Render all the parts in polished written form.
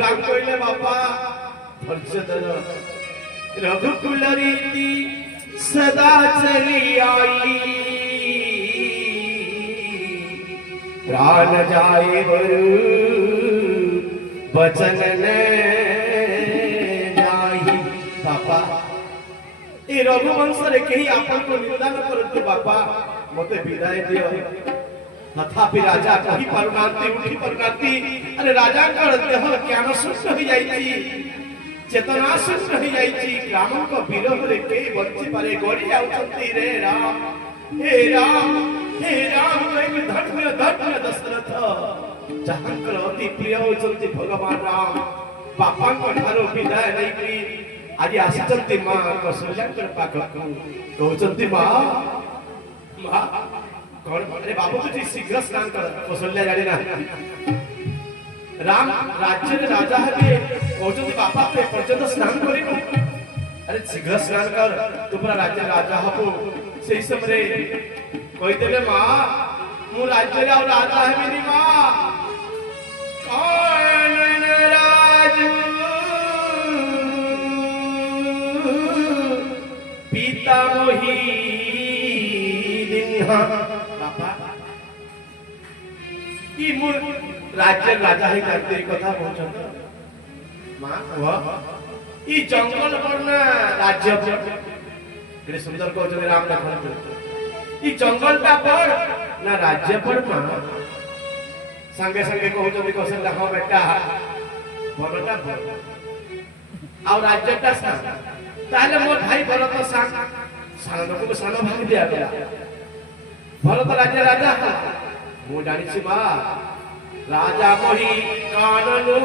राम कहले बापा रघुकुल रीति सदा चली आई प्राण जाए बरु वचन ने जाई बापा ए रघुवंश रे कहीं आपन को निंदा न करतु बापा मते विदाय दियो तथापि राजा कही परमांति उठी परमांति अरे राजा कर देह ज्ञान सुस्त हो जाईची चेतना सुस्त हो जाईची राम को विरह रे के बंची पारे गड़ी जाउछंती रे राम हे राम एक धन्य धन्य दशरथ जहांकर अति प्रिय होचंती भगवान राम बापा को ठारो विदाय नै की आज आसीचंती मां कौशल्याकर पाखकु कहउचंती मां मां कौन अरे बाबू तुझी शीघ्र स्नान कर कौशल्या जानी ना राम राज्य रे राजा है कहउचंती बापा पे पर्यंत स्नान करिनो अरे शीघ्र स्नान कर तू पूरा राज्य राजा हबो सेही समय कोई देले मां मु राज्य रे राजा है मेरी मां कौन राजू पिता मोही दिन्हा बापा की मु राज्य राजा ही करते कथा पहुंचत मां वाह ई जंगल पर राज्य केते सुंदर कहते राम देखत ई जंगल ता पर ना राज्य पर मां संगे संगे कहउछथि कौशल्या हां बेटा बड़टा आ राज्यटा सा ताले मोर भाई भरत सान को सान भाग दिया गया भरत राज्य राजा मु जानि छि बा राजा मोही काननु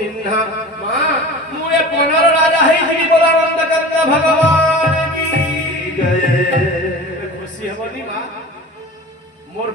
दिन्हा मां मु ए पुनर राजा है जिनी बोला नंद करता भगवान की जय खुशी हेबनी मां मोर